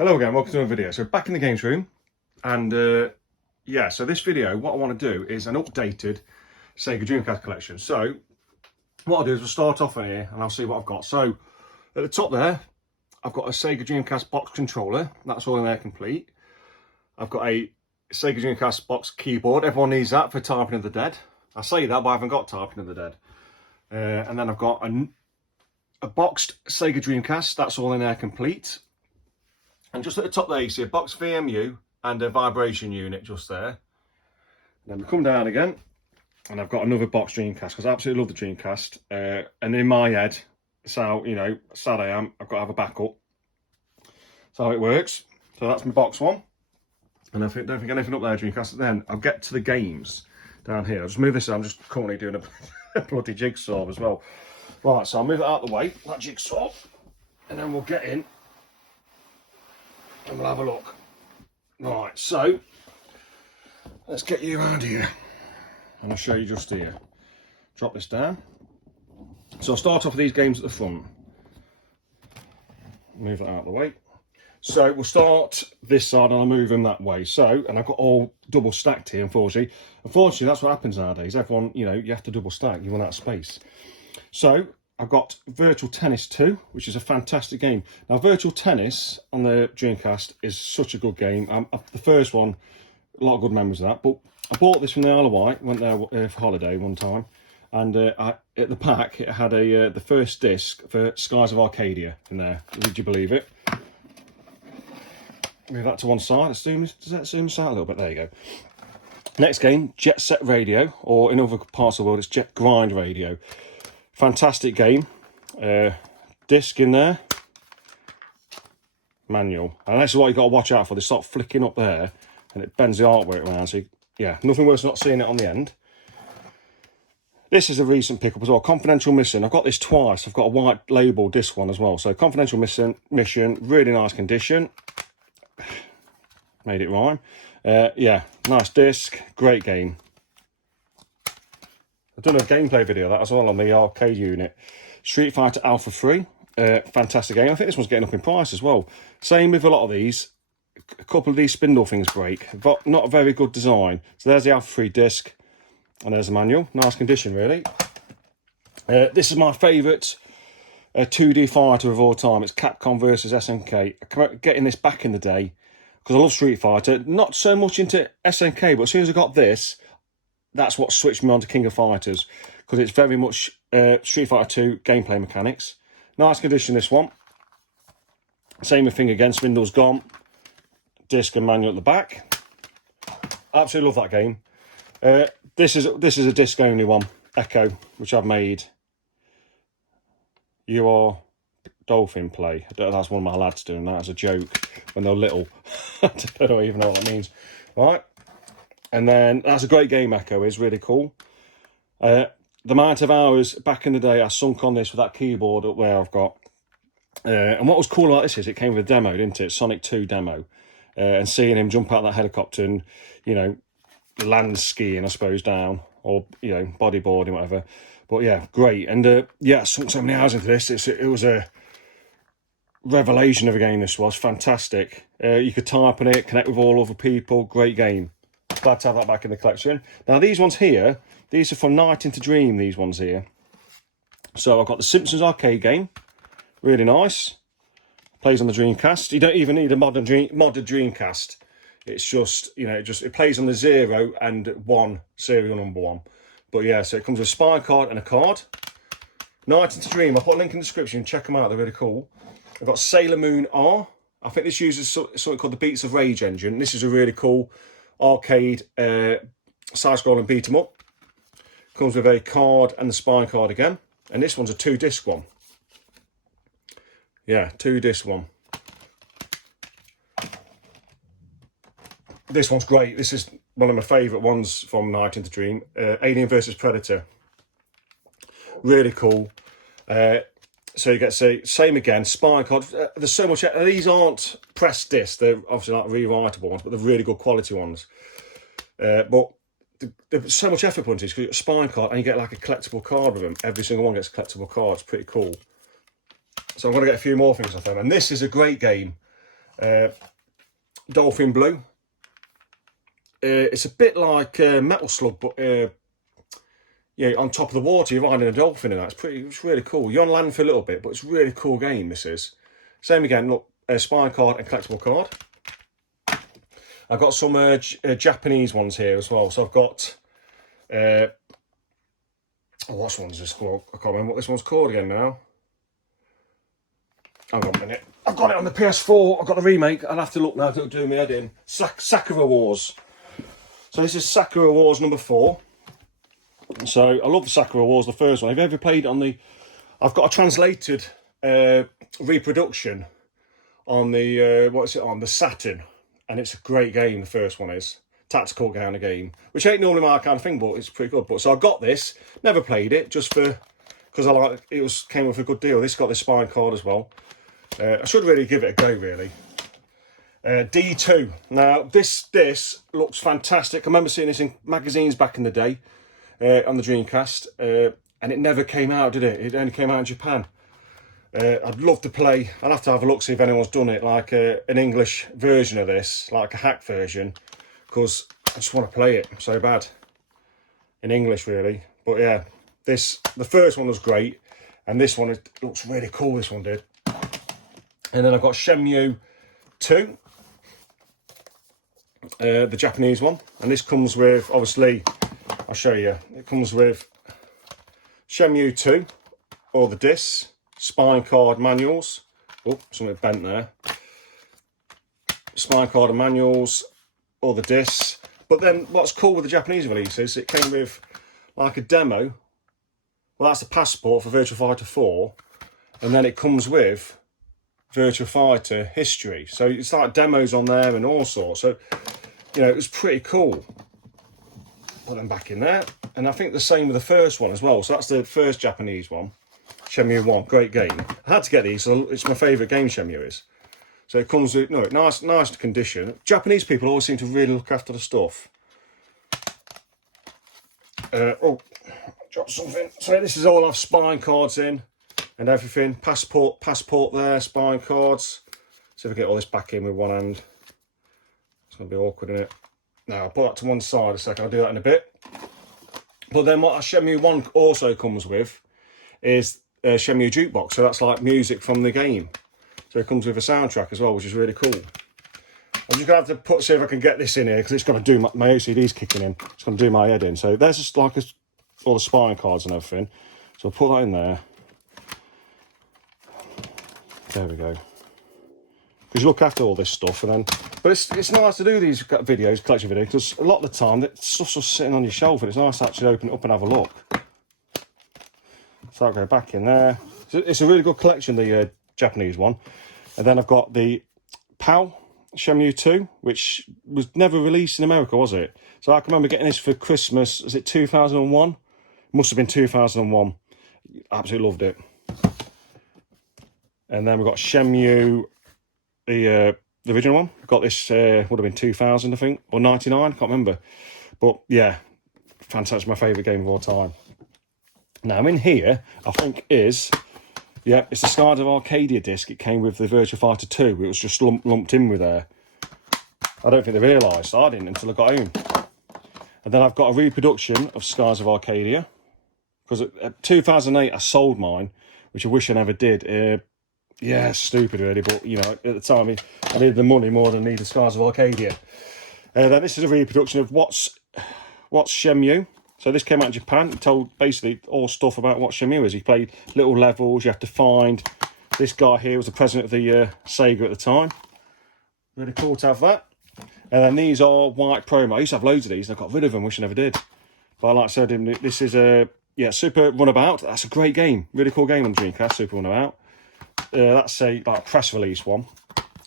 Hello again, welcome to another video. So back in the games room, and yeah, so this video, what I want to do is an updated Sega Dreamcast collection. So what I'll do is we'll start off on here and I'll see what I've got. So at the top there, I've got a Sega Dreamcast box controller. That's all in there complete. I've got a Sega Dreamcast box keyboard. Everyone needs that for typing of the dead. I say that, but I haven't got typing of the dead. And then I've got a boxed Sega Dreamcast. That's all in there complete. And just at the top there, you see a box VMU and a vibration unit just there. And then we come down again, and I've got another box Dreamcast, because I absolutely love the Dreamcast. And in my head, so, you know, sad I am, I've got to have a backup. That's how it works. So that's my box one. And I don't think anything up there, Dreamcast. Then I'll get to the games down here. I'll just move this, I'm just currently doing a bloody jigsaw as well. Right, so I'll move it out of the way, that jigsaw, and then we'll get in. And we'll have a look. Right, so let's get you around here and I'll show you just here. Drop this down. So I'll start off with these games at the front. Move that out of the way. So we'll start this side and I'll move them that way. So, and I've got all double stacked here, unfortunately. Unfortunately, that's what happens nowadays. Everyone, you know, you have to double stack, you run out of space. So I've got Virtual Tennis 2, which is a fantastic game. Now, Virtual Tennis on the Dreamcast is such a good game. The first one, a lot of good memories of that. But I bought this from the Isle of Wight, went there for holiday one time. And at the pack, it had the first disc for Skies of Arcadia in there. Would you believe it? Move that to one side. Does that zoom us out a little bit? There you go. Next game, Jet Set Radio, or in other parts of the world, it's Jet Grind Radio. Fantastic game. Disc in there. Manual. And this is what you've got to watch out for. They start flicking up there and it bends the artwork around. So, yeah, nothing worse than not seeing it on the end. This is a recent pickup as well. Confidential Mission. I've got this twice. I've got a white label disc one as well. So, Confidential Mission, really nice condition. Made it rhyme. Yeah, nice disc. Great game. I've done a gameplay video of that as well on the arcade unit. Street Fighter Alpha 3, fantastic game. I think this one's getting up in price as well. Same with a lot of these. A couple of these spindle things break. But not a very good design. So there's the Alpha 3 disc. And there's the manual. Nice condition, really. This is my favourite 2D fighter of all time. It's Capcom versus SNK. I remember getting this back in the day because I love Street Fighter. Not so much into SNK, but as soon as I got this, that's what switched me on to King of Fighters, because it's very much Street Fighter 2 gameplay mechanics. Nice condition, this one. Same thing again, spindle's gone. Disc and manual at the back. Absolutely love that game. This is a disc only one, Echo, which I've made. You are dolphin play. That's one of my lads doing that as a joke when they're little. I don't even know what that means. Right. And then that's a great game, Echo is really cool. The amount of hours back in the day I sunk on this with that keyboard up there I've got. And what was cool about this is it came with a demo, didn't it? Sonic 2 demo. And seeing him jump out that helicopter and, you know, land skiing, I suppose, down. Or, you know, bodyboarding, whatever. But yeah, great. And yeah, I sunk so many hours into this. It was a revelation of a game, this was. Fantastic. You could type on it, connect with all other people. Great game. Glad to have that back in the collection. Now, these ones here, these are from Night into Dream, these ones here. So I've got the Simpsons arcade game. Really nice. Plays on the Dreamcast. You don't even need a modded Dreamcast. It's just, you know, it plays on the 0 and 1 serial number one. But yeah, so it comes with a spine card and a card. Night into Dream. I'll put a link in the description. Check them out. They're really cool. I've got Sailor Moon R. I think this uses something called the Beats of Rage engine. This is a really cool arcade side-scrolling beat 'em up. Comes with a card and the spine card again. And this one's a 2-disc one. Yeah, 2-disc one. This one's great. This is one of my favourite ones from Night into Dream. Alien vs Predator. Really cool. So you get to same again, spine card. There's so much. These aren't pressed discs. They're obviously not rewritable ones, but they're really good quality ones. But there's so much effort put into these, because you get a spine card and you get like a collectible card with them. Every single one gets a collectible card. It's pretty cool. So I'm going to get a few more things off them. And this is a great game. Dolphin Blue. It's a bit like Metal Slug, but yeah, on top of the water, you're riding a dolphin, and it's really cool. You're on land for a little bit, but it's a really cool game. This is same again. Look, spine card and collectible card. I've got some Japanese ones here as well. So I've got what one's this called? I can't remember what this one's called again now. Hang on a minute. I've got it on the PS4. I've got the remake. I'll have to look now to do my head in. Sakura Wars. So this is Sakura Wars number 4. So I love the Sakura Wars, the first one. Have you ever played on the... I've got a translated reproduction on the, what's it on? The Saturn. And it's a great game, the first one is. Tactical kind of game. Which ain't normally my kind of thing, but it's pretty good. But so I got this. Never played it, just for... Because I like it came with a good deal. This got the spine card as well. I should really give it a go, really. D2. Now, this looks fantastic. I remember seeing this in magazines back in the day on the Dreamcast, and it never came out, did it? It only came out in Japan. I'd love to play. I'll have to have a look, see if anyone's done it, like an English version of this, like a hack version, because I just want to play it so bad. In English, really. But yeah, the first one was great, and this one, it looks really cool, this one did. And then I've got Shenmue 2, the Japanese one, and this comes with, obviously, I'll show you, it comes with Shenmue 2, all the discs, spine card manuals, oh, something bent there, spine card and manuals, all the discs, but then what's cool with the Japanese releases, it came with like a demo, well that's the passport for Virtua Fighter 4, and then it comes with Virtua Fighter history. So it's like demos on there and all sorts. So, you know, it was pretty cool. Put them back in there. And I think the same with the first one as well. So that's the first Japanese one. Shenmue 1, great game. I had to get these, so it's my favourite game, Shenmue is. So it comes with, no, nice condition. Japanese people always seem to really look after the stuff. Oh, dropped something. So this is all our spine cards in. And everything, passport there, spine cards. See if I get all this back in with one hand. It's going to be awkward, isn't it? Now, I'll put that to one side a second, I'll do that in a bit. But then what a Shenmue 1 also comes with is a Shenmue jukebox. So that's like music from the game. So it comes with a soundtrack as well, which is really cool. I'm just going to have to see if I can get this in here, because it's going to do, my OCD's kicking in. It's going to do my head in. So there's just like all the spine cards and everything. So I'll put that in there. There we go. Because you look after all this stuff, and then, but it's nice to do these videos, collection videos, because a lot of the time that stuff's just sitting on your shelf, and it's nice to actually open it up and have a look. So I'll go back in there. So it's a really good collection, the Japanese one. And then I've got the PAL Shenmue 2, which was never released in America, was it? So I can remember getting this for Christmas. Is it 2001? Must have been 2001. Absolutely loved it. And then we've got Shenmue, the original one. Got this, would have been 2000, I think, or 99, I can't remember. But yeah, fantastic, my favourite game of all time. Now in here, I think is, yeah, it's the Skies of Arcadia disc. It came with the Virtua Fighter 2. It was just lumped in with there. I don't think they realised. I didn't until I got home. And then I've got a reproduction of Skies of Arcadia. Because at 2008, I sold mine, which I wish I never did. Yeah, stupid really, but you know, at the time I needed the money more than I needed Skies of Arcadia. Then this is a reproduction of what's Shenmue. So this came out in Japan. It told basically all stuff about what Shenmue is. He played little levels. You have to find. This guy here was the president of the Sega at the time. Really cool to have that. And then these are white promo. I used to have loads of these, and I got rid of them. Wish I never did. But like I said, this is a Super Runabout. That's a great game. Really cool game on Dreamcast. Super Runabout. That's a like press release one,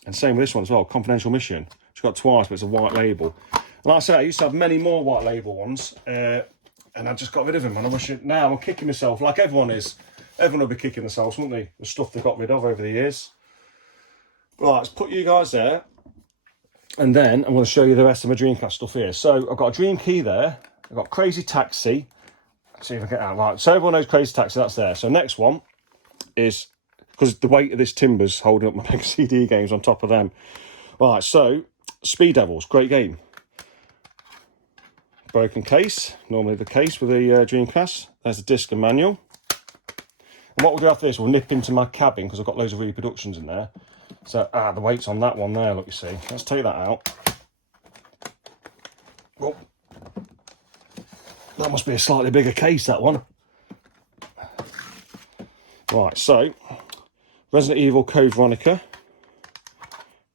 and same with this one as well. Confidential Mission. It's got twice, but it's a white label. And like I said, I used to have many more white label ones, and I just got rid of them. And I wish now I'm kicking myself, like everyone is. Everyone will be kicking themselves, wouldn't they? The stuff they got rid of over the years. Right, let's put you guys there, and then I'm going to show you the rest of my Dreamcast stuff here. So I've got a Dream Key there. I've got Crazy Taxi. Let's see if I get out right. So everyone knows Crazy Taxi. That's there. So next one is because the weight of this timber's holding up my Mega CD games on top of them. Right, so Speed Devils, great game. Broken case, normally the case with the Dreamcast. There's the disc and manual. And what we'll do after this, we'll nip into my cabin because I've got loads of reproductions in there. So, the weight's on that one there, look, you see. Let's take that out. Oh, that must be a slightly bigger case, that one. Right, so, Resident Evil Code Veronica.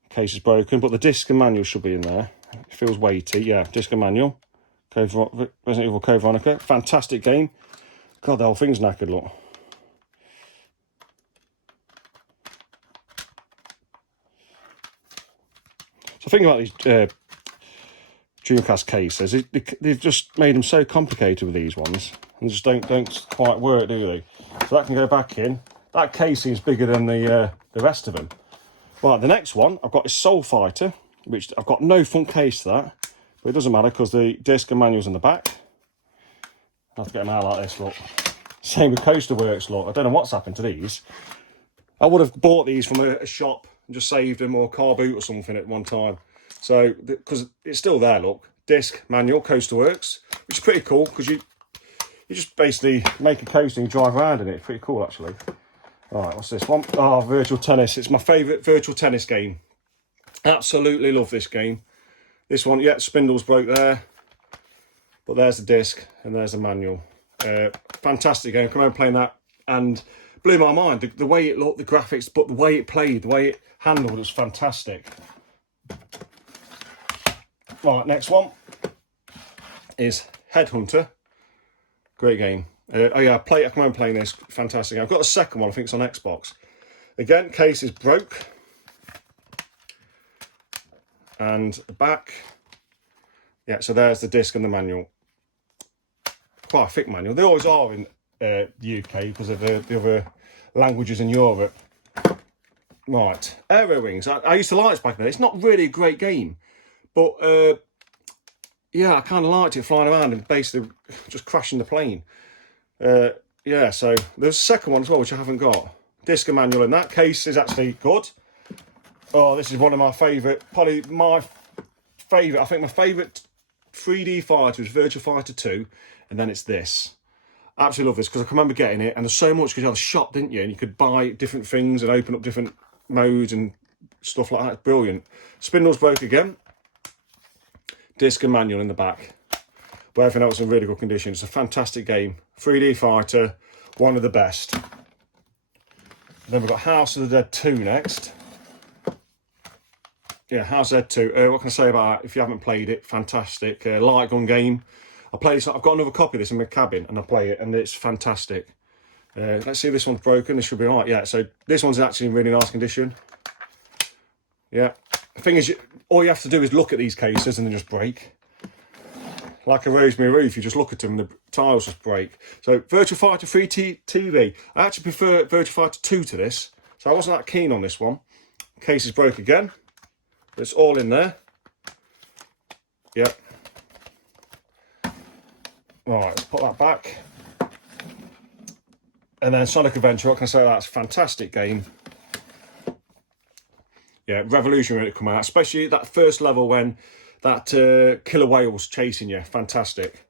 Case is broken, but the disc and manual should be in there. It feels weighty, yeah, disc and manual. Resident Evil Code Veronica. Fantastic game. God, the whole thing's knackered, look. So thinking about these Dreamcast cases, they've just made them so complicated with these ones, and just don't quite work, do they? So that can go back in. That case seems bigger than the rest of them. Right, the next one I've got is Soul Fighter, which I've got no front case to that, but it doesn't matter because the disc and manual's in the back. I have to get them out like this, look. Same with Coaster Works, look. I don't know what's happened to these. I would have bought these from a shop and just saved them, or car boot or something at one time. So, because it's still there, look. Disc, manual, Coaster Works, which is pretty cool because you just basically make a coaster and you drive around in it. It's pretty cool, actually. All right, what's this one? Oh, Virtual Tennis. It's my favourite Virtual Tennis game. Absolutely love this game. This one, yeah, spindles broke there. But there's the disc and there's the manual. Fantastic game. I come home playing that and blew my mind. The way it looked, the graphics, but the way it played, the way it handled was fantastic. Right, next one is Headhunter. Great game. Oh yeah, I come home playing this. Fantastic. I've got a second one, I think it's on Xbox. Again, case is broke. And the back. Yeah, so there's the disc and the manual. Quite a thick manual. They always are in the UK because of the other languages in Europe. Right, Aero Wings. I used to like this back then. It's not really a great game. But, yeah, I kind of liked it flying around and basically just crashing the plane. Yeah, so there's a second one as well, which I haven't got. Disc and manual in that case is actually good. Oh, this is one of my favourite, probably my favourite, I think my favourite 3D fighter is Virtua Fighter 2, and then it's this. I absolutely love this because I can remember getting it, and there's so much because you had a shop, didn't you? And you could buy different things and open up different modes and stuff like that. It's brilliant. Spindles broke again. Disc and manual in the back. But everything else is in really good condition. It's a fantastic game. 3D fighter, one of the best. Then we've got House of the Dead 2 next. Yeah, House of the Dead 2. What can I say about that? If you haven't played it, fantastic. Light gun game. I've got another copy of this in my cabin and I play it and it's fantastic. Let's see if this one's broken. This should be alright. Yeah, so this one's actually in really nice condition. Yeah. The thing is, all you have to do is look at these cases and they just break. Like a Rosemary Roof, you just look at them and the tiles just break. So, Virtua Fighter 3 TV. I actually prefer Virtua Fighter 2 to this. So I wasn't that keen on this one. Case is broke again. It's all in there. Yep. Right, let's put that back. And then Sonic Adventure, what can I say? That's a fantastic game. Yeah, revolutionary when it come out, especially that first level when that killer whale was chasing you. Fantastic.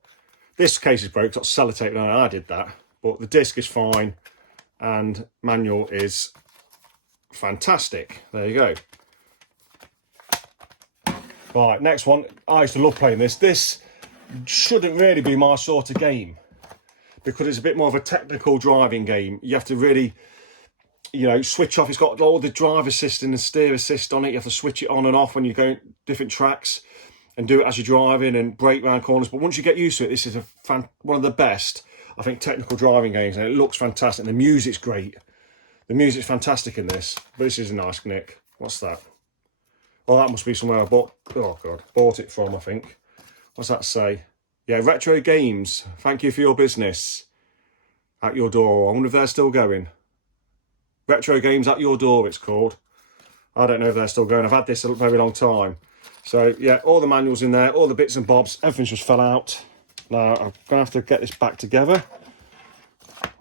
This case is broke, it's got sellotape on it. I did that, but the disc is fine and manual is fantastic. There you go. Right, next one. I used to love playing this. This shouldn't really be my sort of game because it's a bit more of a technical driving game. You have to really, you know, switch off. It's got all the drive assist and the steer assist on it. You have to switch it on and off when you're going different tracks and do it as you're driving and brake round corners. But once you get used to it, this is one of the best, I think, technical driving games. And it looks fantastic. And the music's great. The music's fantastic in this. But this is a nice nick. What's that? Oh, that must be somewhere I bought. Oh, God. Bought it from, I think. What's that say? Yeah, Retro Games. Thank you for your business. At your door. I wonder if they're still going. Retro Games at your door, it's called. I don't know if they're still going. I've had this a very long time. So, yeah, all the manuals in there, all the bits and bobs. Everything's just fell out. Now, I'm going to have to get this back together.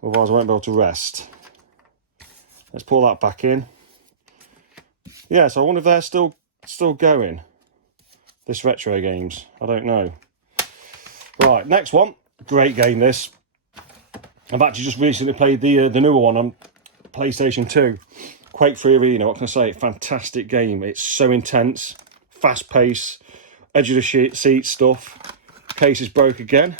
Otherwise, I won't be able to rest. Let's pull that back in. Yeah, so I wonder if they're still going. This Retro Games. I don't know. Right, next one. Great game, this. I've actually just recently played the newer one on PlayStation 2. Quake 3 Arena, what can I say? Fantastic game. It's so intense, fast pace, edge of the seat stuff. Case is broke again.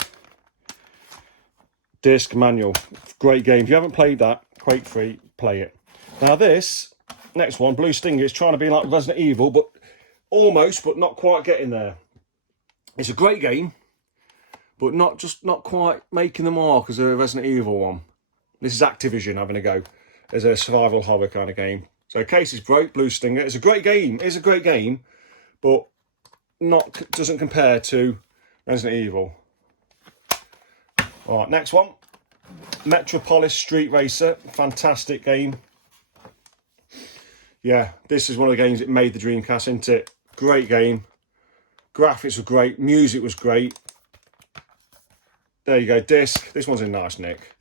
Disc, manual. Great game. If you haven't played that, Quake 3, play it. Now this, next one, Blue Stinger, is trying to be like Resident Evil, but almost, but not quite getting there. It's a great game, but not quite making the mark as a Resident Evil one. This is Activision having a go as a survival horror kind of game. So case is broke, Blue Stinger. It's a great game. It's a great game, but doesn't compare to Resident Evil. All right, next one. Metropolis Street Racer. Fantastic game. Yeah, this is one of the games that made the Dreamcast, isn't it? Great game. Graphics were great. Music was great. There you go, disc. This one's in nice nick.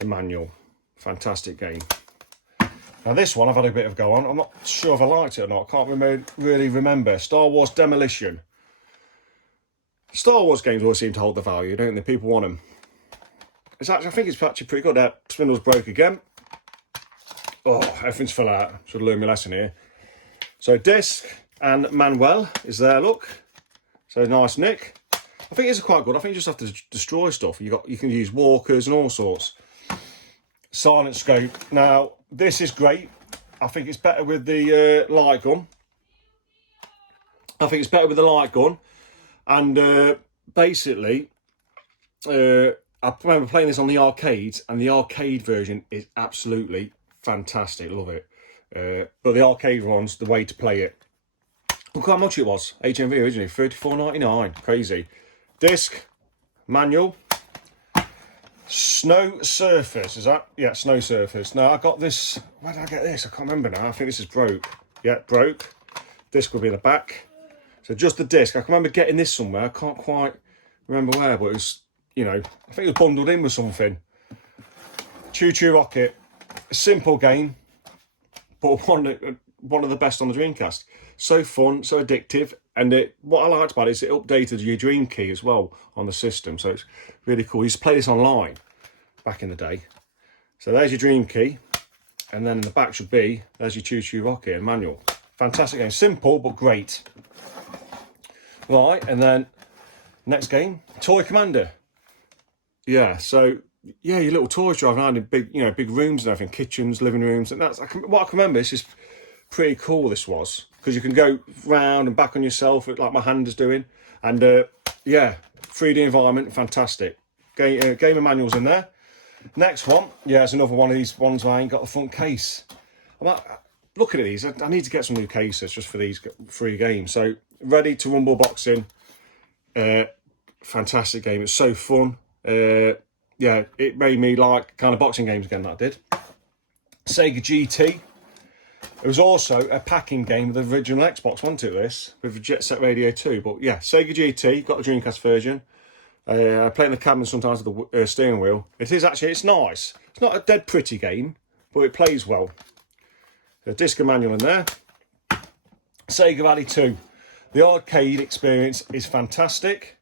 The manual. Fantastic game. Now this one I've had a bit of a go on. I'm not sure if I liked it or not. I can't really remember. Star Wars Demolition. Star Wars games always seem to hold the value, don't they? People want them. I think it's actually pretty good. That spindle's broke again. Oh, everything's fell out. Should have learned my lesson here. So disc and Manuel is there, look. So nice nick. I think it's quite good. I think you just have to destroy stuff. You can use walkers and all sorts. Silent scope. Now, this is great. I think it's better with the light gun. And basically, I remember playing this on the arcades, and the arcade version is absolutely fantastic. Love it. But the arcade one's the way to play it. Look how much it was. HMV originally, $34.99. Crazy. Disc, manual. Snow Surfers, is that? Yeah, Snow Surfers. Now, I got this. Where did I get this? I can't remember now. I think this is broke. Yeah, broke. Disc will be in the back. So just the disc. I can remember getting this somewhere. I can't quite remember where, but it was, you know, I think it was bundled in with something. Choo Choo Rocket. A simple game, but one of the best on the Dreamcast. So fun, so addictive, and what I liked about it is it updated your Dream Key as well on the system, so it's really cool. You used to play this online back in the day. So there's your Dream Key, and then in the back should be, there's your Choo Choo Rocket and manual. Fantastic game, simple but great. Right, and then next game, Toy Commander. Yeah, so yeah, your little toys driving around in big rooms and everything, kitchens, living rooms, and what I can remember. This is pretty cool. This was because you can go round and back on yourself, like my hand is doing, and yeah, 3D environment, fantastic. Game and manuals in there. Next one, yeah, it's another one of these ones where I ain't got the front case. I'm like, looking at these, I need to get some new cases just for these 3 games. So Ready to Rumble Boxing, fantastic game. It's so fun. Yeah, it made me like kind of boxing games again, that did. Sega GT. It was also a packing game with the original Xbox, wasn't it, this? With the Jet Set Radio 2. But yeah, Sega GT, got the Dreamcast version. I play in the cabin sometimes with the steering wheel. It's nice. It's not a dead pretty game, but it plays well. The disc and manual in there. Sega Rally 2. The arcade experience is fantastic.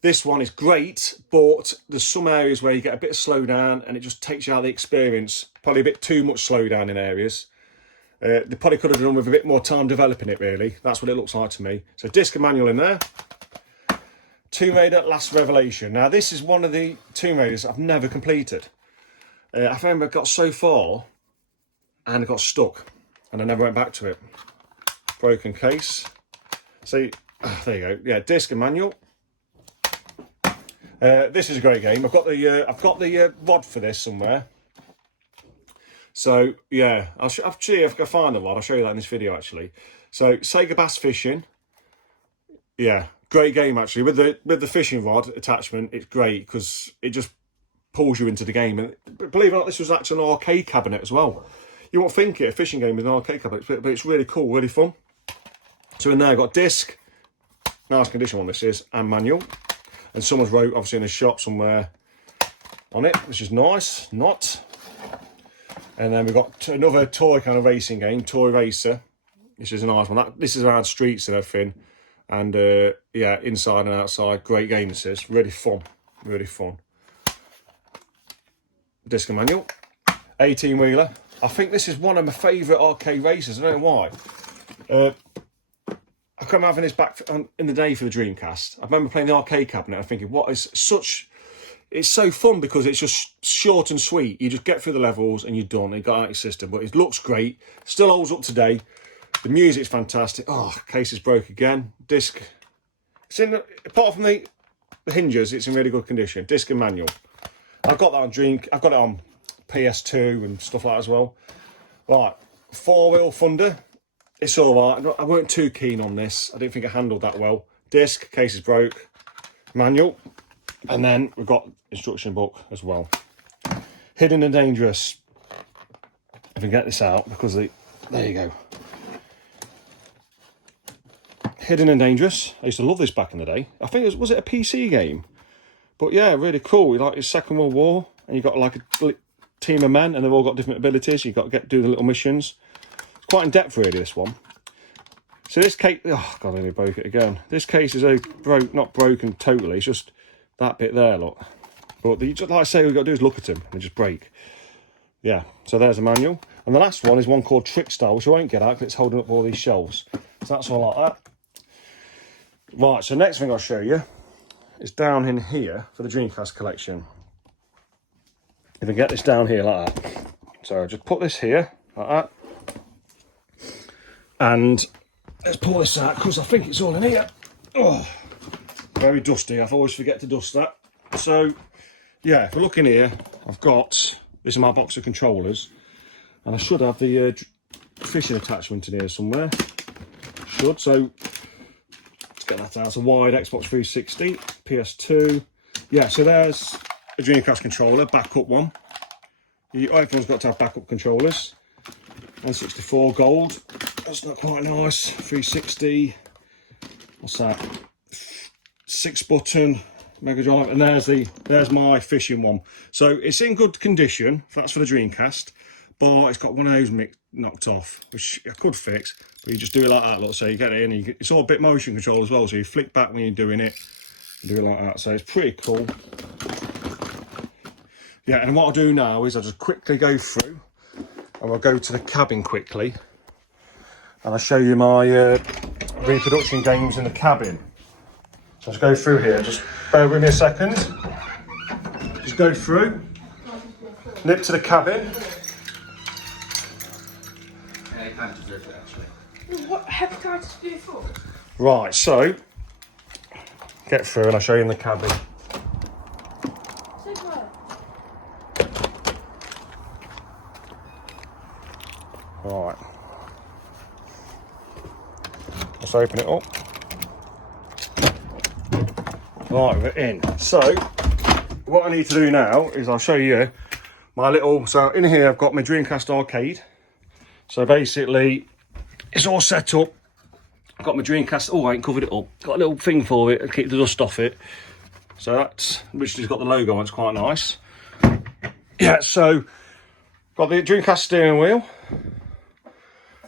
This one is great, but there's some areas where you get a bit of slowdown and it just takes you out of the experience. Probably a bit too much slowdown in areas. They probably could have done with a bit more time developing it, really. That's what it looks like to me. So disc and manual in there. Tomb Raider Last Revelation. Now, this is one of the Tomb Raiders I've never completed. I remember I got so far and I got stuck and I never went back to it. Broken case. See, there you go. Yeah, disc and manual. This is a great game. I've got the rod for this somewhere. So yeah, I'll see if I can find the rod. I'll show you that in this video actually. So Sega Bass Fishing. Yeah, great game actually. With the fishing rod attachment, it's great because it just pulls you into the game. And believe it or not, this was actually an arcade cabinet as well. You won't think it a fishing game with an arcade cabinet, but it's really cool, really fun. So in there, I've got disc. Nice condition one this is, and manual. And someone's wrote, obviously, in a shop somewhere on it, which is nice. Not. And then we've got another toy kind of racing game, Toy Racer. This is a nice one. This is around streets and everything. And yeah, inside and outside, great game this is. Really fun, really fun. Disc and manual, 18-wheeler. I think this is one of my favourite arcade races. I don't know why. I remember having this back in the day for the Dreamcast. I remember playing the arcade cabinet and thinking, what is such... It's so fun because it's just short and sweet. You just get through the levels and you're done. You got out your system, but it looks great. Still holds up today. The music's fantastic. Oh, case is broke again. Disc. It's in apart from the hinges, it's in really good condition. Disc and manual. I've got that on I've got it on PS2 and stuff like that as well. Right, 4-wheel Thunder. It's all right. I weren't too keen on this. I didn't think it handled that well. Disc, case is broke. Manual. And then we've got instruction book as well. Hidden and Dangerous. I can get this out because there you go. Hidden and Dangerous. I used to love this back in the day. I think was it a PC game? But yeah, really cool. Like it's Second World War, and you've got like a team of men, and they've all got different abilities. You've got to do the little missions. It's quite in depth, really. This one. So this case, oh god, I nearly broke it again. This case is not broken totally. It's just that bit there, look. But like I say, we've got to do is look at them and they just break. Yeah. So there's a manual, and the last one is one called Trickstar, which I won't get out because it's holding up all these shelves. So that's all like that. Right. So next thing I'll show you. It's down in here for the Dreamcast collection. If I get this down here like that. So I'll just put this here like that. And let's pull this out because I think it's all in here. Oh, very dusty. I always forget to dust that. So yeah, if we look in here, I've got, this is my box of controllers. And I should have the fishing attachment in here somewhere. Should. So get that out. It's a wide Xbox 360, PS2. Yeah, so there's a Dreamcast controller, backup one. Everyone's got to have backup controllers. 164 gold. That's not quite nice. 360. What's that? 6-button Mega Drive. And there's my fishing one. So it's in good condition. That's for the Dreamcast. But it's got one of those knocked off, which I could fix. But you just do it like that, look. So you get it in. It's all a bit motion control as well. So you flick back when you're doing it. Do it like that. So it's pretty cool. Yeah, and what I'll do now is I'll just quickly go through. And I'll go to the cabin quickly. And I'll show you my reproduction games in the cabin. So let's go through here. Just bear with me a second. Just go through. Nip to the cabin. What hepatitis do you for? Right, so get through and I'll show you in the cabin. Right. Let's open it up. Right, we're in. So what I need to do now is I'll show you my little, so in here I've got my Dreamcast arcade. So basically it's all set up. I've got my Dreamcast, oh I ain't covered it up. Got a little thing for it to keep the dust off it. So that's, which has got the logo on, it's quite nice. Yeah, so got the Dreamcast steering wheel.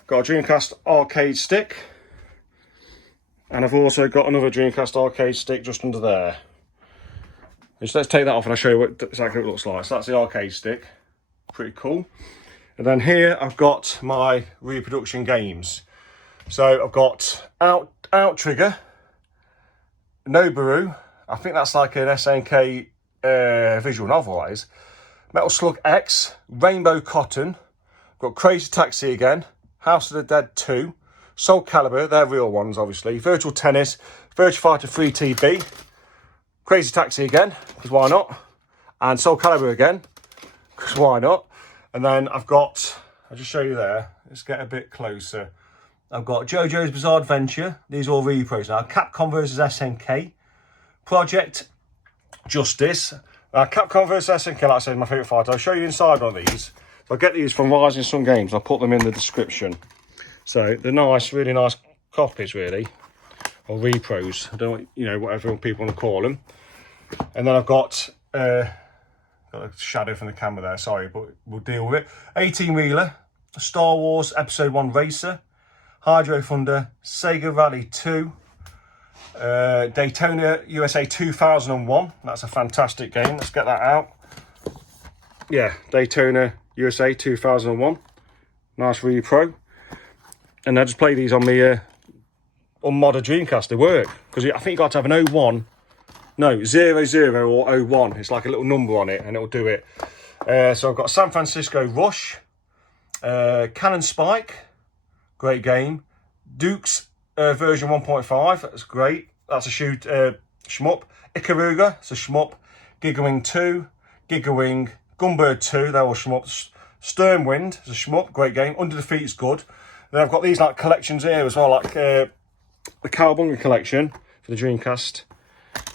Got a Dreamcast arcade stick. And I've also got another Dreamcast arcade stick just under there. Just let's take that off and I'll show you what exactly it looks like. So that's the arcade stick. Pretty cool. And then here I've got my reproduction games. So I've got Out Trigger, Noboru. I think that's like an SNK visual novel, that is. Metal Slug X, Rainbow Cotton. Got Crazy Taxi again, House of the Dead 2, Soul Calibur, they're real ones obviously, Virtual Tennis, Virtua Fighter 3 TB, Crazy Taxi again, because why not, and Soul Calibur again, because why not, and then I've got, I'll just show you there, let's get a bit closer, I've got JoJo's Bizarre Adventure, these are all repros now, Capcom vs SNK, Project Justice, Capcom vs SNK, like I said, is my favourite fighter. I'll show you inside on these. So I get these from Rising Sun Games. I'll put them in the description. So they're nice, really nice copies, really, or repros. I don't, you know, whatever people want to call them. And then I've got Got a shadow from the camera there, sorry, but we'll deal with it. 18-wheeler, Star Wars Episode 1 Racer, Hydro Thunder, Sega Rally 2, Daytona USA 2001. That's a fantastic game. Let's get that out. Yeah, Daytona USA 2001. Nice repro. And I just play these on my modern Dreamcast. They work because I think you got to have an 01. No, 00 or 01. It's like a little number on it and it'll do it. So I've got San Francisco Rush, Cannon Spike, great game. Duke's version 1.5, that's great. That's a shmup. Ikaruga, it's a shmup. Gigawing 2, Gigawing, Gunbird 2, they're all shmups. Sternwind is a shmup, great game. Under the Feet's good. Then I've got these like collections here as well, like the Cowabunga collection for the Dreamcast,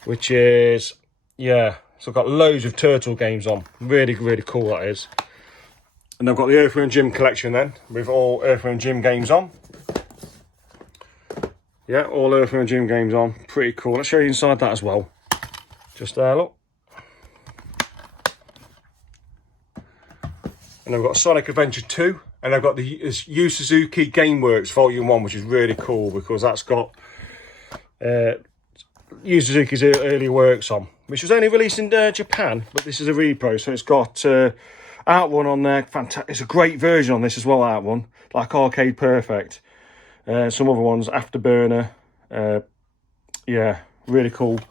which is, yeah, so I've got loads of Turtle games on. Really, really cool that is. And I've got the Earthworm Jim collection then, with all Earthworm Jim games on. Yeah, all Earthworm Jim games on. Pretty cool. Let's show you inside that as well. Just there, look. And I've got Sonic Adventure 2. And I've got the Yu Suzuki Gameworks Volume 1, which is really cool because that's got Yu Suzuki's early works on, which was only released in Japan, but this is a repro, so it's got Outrun on there. Fantastic! It's a great version on this as well, Outrun, like Arcade Perfect. Some other ones, Afterburner, yeah, really cool.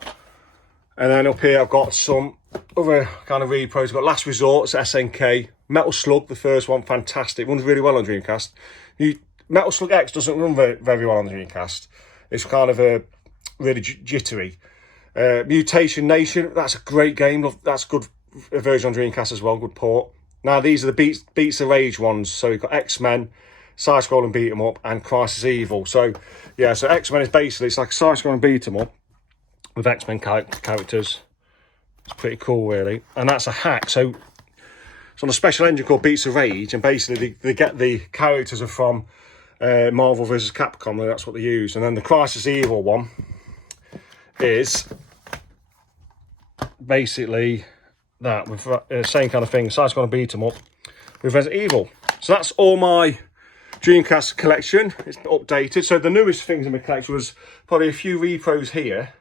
And then up here I've got some other kind of repros. I've got Last Resort, it's SNK, Metal Slug, the first one, fantastic, runs really well on Dreamcast. Metal Slug X doesn't run very well on the Dreamcast. It's kind of a really jittery. Mutation Nation, that's a great game. That's good version on Dreamcast as well, good port. Now these are the Beats of Rage ones. So you've got X-Men, side-scrolling beat 'em up, and Crisis Evil. So yeah, so X-Men is basically, it's like a side-scrolling beat 'em up with X-Men characters. It's pretty cool, really. And that's a hack. So it's on a special engine called Beats of Rage, and basically they get the characters are from Marvel vs. Capcom, and that's what they use. And then the Crisis Evil one is basically that, with same kind of thing, side-scrolling beat 'em up with Resident Evil. So that's all my Dreamcast collection. It's updated. So the newest things in my collection was probably a few repros here,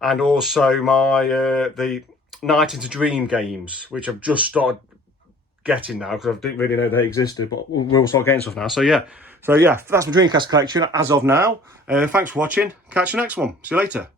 and also my the Night into Dream games, which I've just started getting now because I didn't really know they existed, but we'll start getting stuff now. So yeah, that's my Dreamcast collection as of now. Thanks for watching. Catch you next one. See you later.